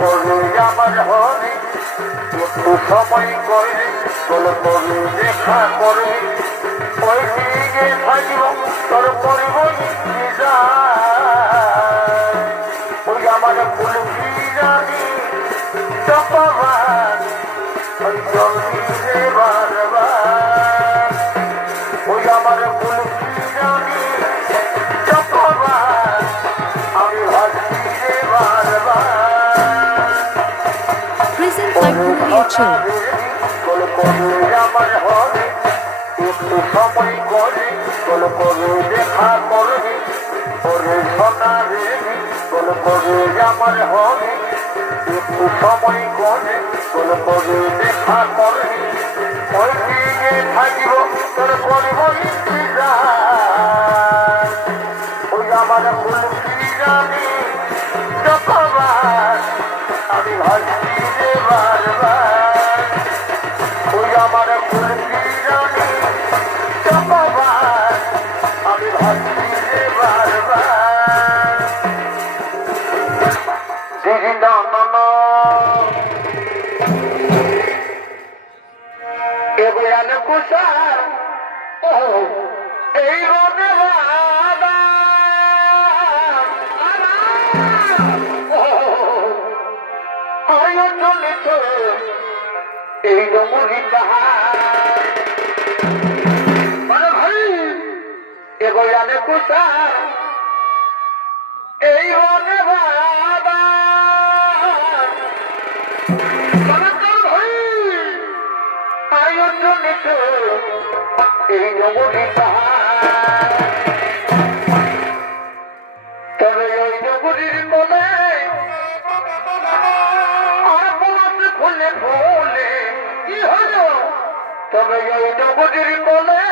করে আমার হবে একটু সময় করে তোর করে দেখা করে। ওই দিকে থাকিব, তোর করিব ওই আমার ফুল জানি চপাবান ওই জমিতে বারবার করে কোন করে দেখা করবে করে সোনা রে কোন করে আমার হবে একটু সময় করে কোন করে দেখা করবে ওই দিকে থাকিব তোর করব ওই আমার ফুল জানি আমি ভাবছি যে বারবার ওই আমার দিদি না না না এবার কুষার এই আয় চলেছে এই ডমুরি পাহাড় ভাই এবার কুষার এই রনে আয়োজন এই নগরী পাহাড় তবে ওই নগরীর মনে আর বলতে ফুলে ফুলে কি হলো তবে ওই নগরীর মনে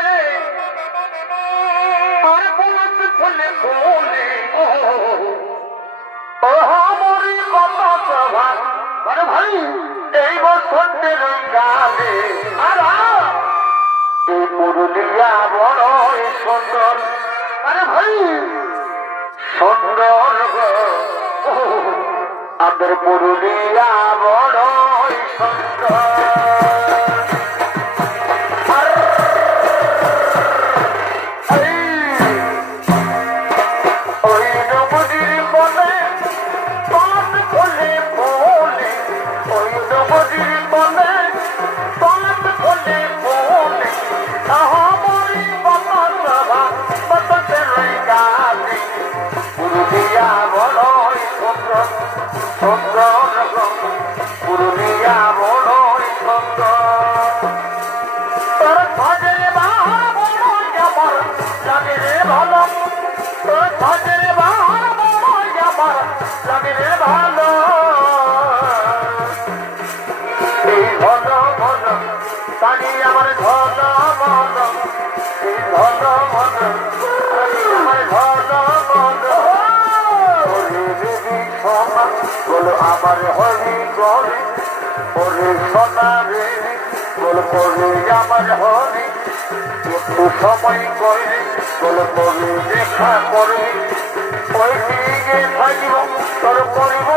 আর বলতে ফুলে ফুলে ও মরি কত সভা আরে ভাই এই বসন্তের গানে আর এই পুরুলিয়া বড় সুন্দর। আরে ভাই! সুন্দর আমাদের পুরুলিয়া বড় সুন্দর। বলো আমার হরি গরে ওরে সোনা রে, বল করে আমার হরি। একটু সময় করে, বল করে দেখা করে। ওই দিকে থাকিব, তোর করিব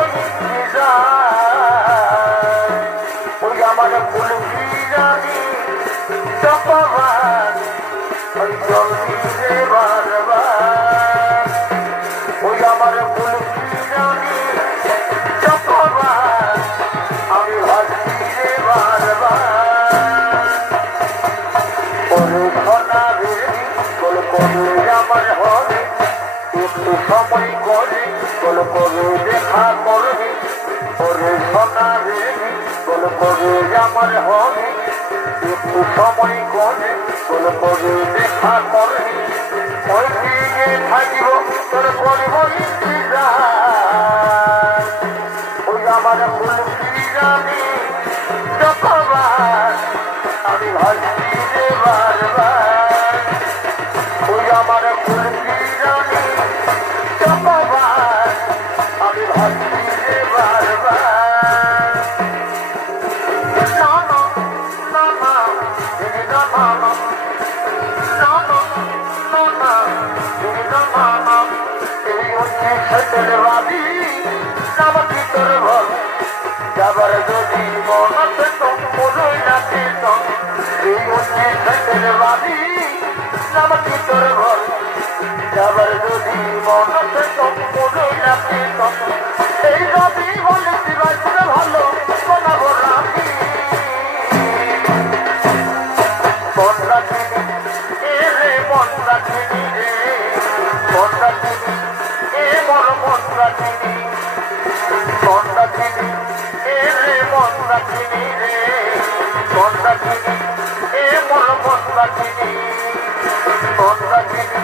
একটু সময় করে বল করে দেখা করবে? ওরে সোনা রে বল করে আমার হবে? একটু সময় করে বল করে দেখা করবে? ওই দিকে থাকিব, তোর করব ওই আমার ফুল আমি ভাবছি যে কি ভক্ত যাবার যদি মন আছে তো মরুই নাকি এই হচ্ছে খেতের বাড়ি নামাকি তোর ঘর যাবার যদি মন আছে তো মরুই নাকি এই রবি বলেছি বাঁচতে ভালো বানাবো রাখি মন রাখিনি এ রে মন রাখিনি রে মন রাখিনি এ মর মন রাখিনি মন রাখিনি এ মর মন রাখিনি মন রাখিনি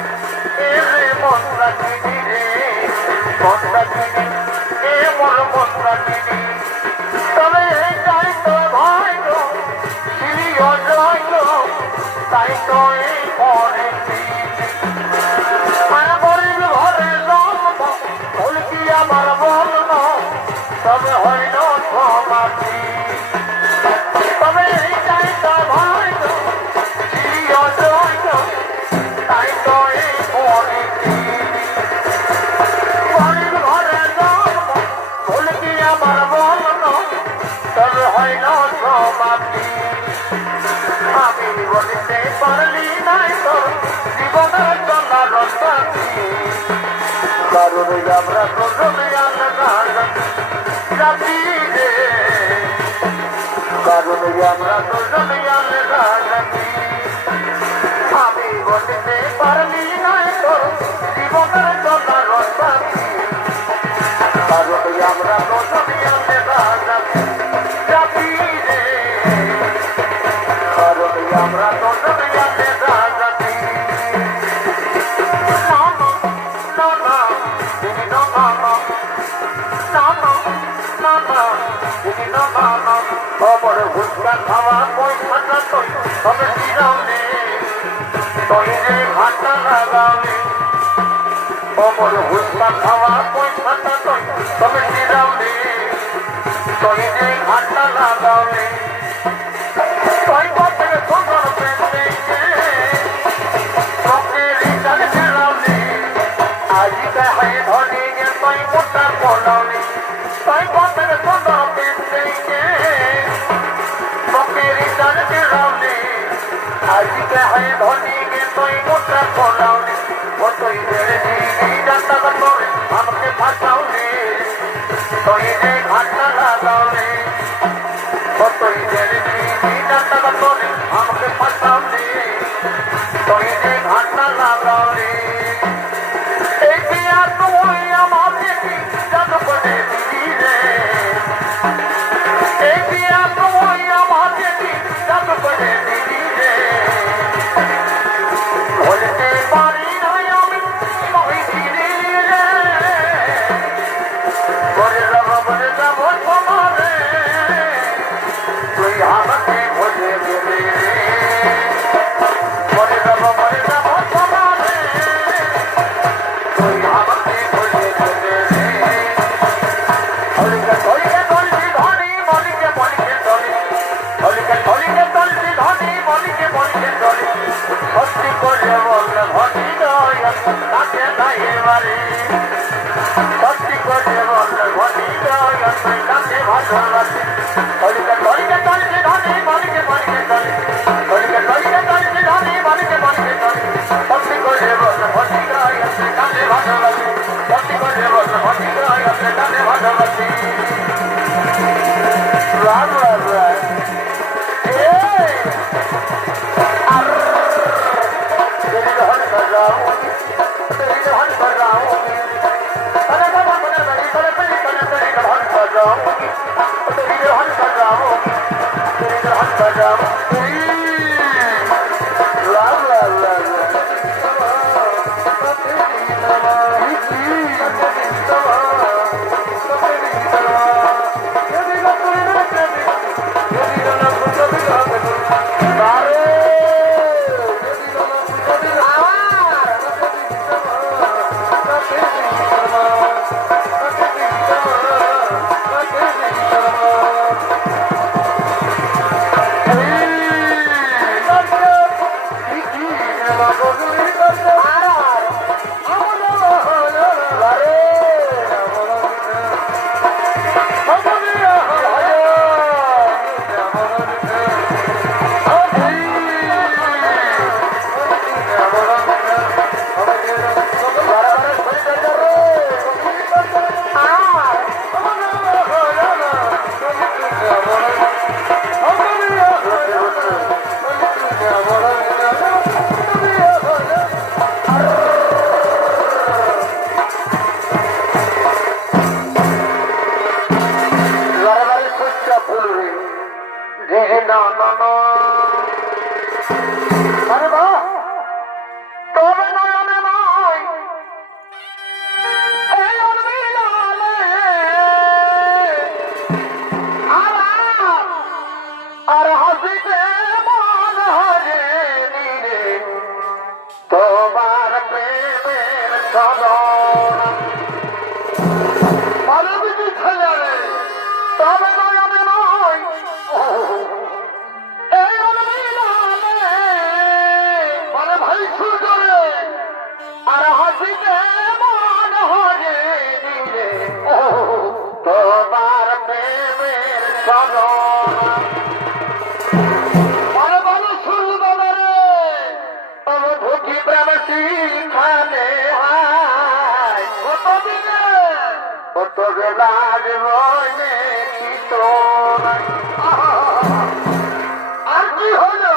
এ রে মন রাখিনি রে মন রাখিনি এ মর মন রাখিনি তবে যাই তো ভাই গো সিঁড়িও জয় তাই তো এই সমাধি আমি বলিতে পারলি নাই তো জীবনের চলার সাথী কারণ আমরা প্রথমে জাতি রে কারণ আমরা দুজনে আলাদা জাতি আমি বলিতে পারলি নাই তো জীবনের চলার সাথী কারণ আমরা প্রথমে জাতি জাতি যে ঘাটা dhoni que soy puta colone Allí te hay dhoni que soy puta colone Soy de vida tada tore Amke phasaule Soy de ghata lagaule কতই দেরি টাকা করে আমাকে পাঠালে তুই যে ঘাটা লাগালে এই তুই আমাকে জানো Não. ফুল রে দিদি না না না তবে নয়নে কত বেলার রয়ে চিতো আর কি হলো?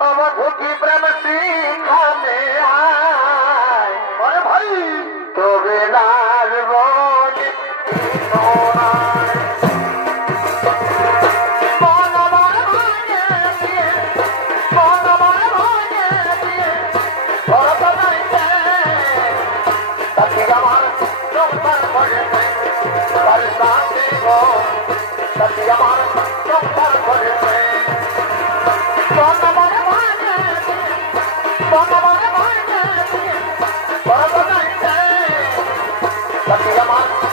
অনুভূতি প্রেম But the amount of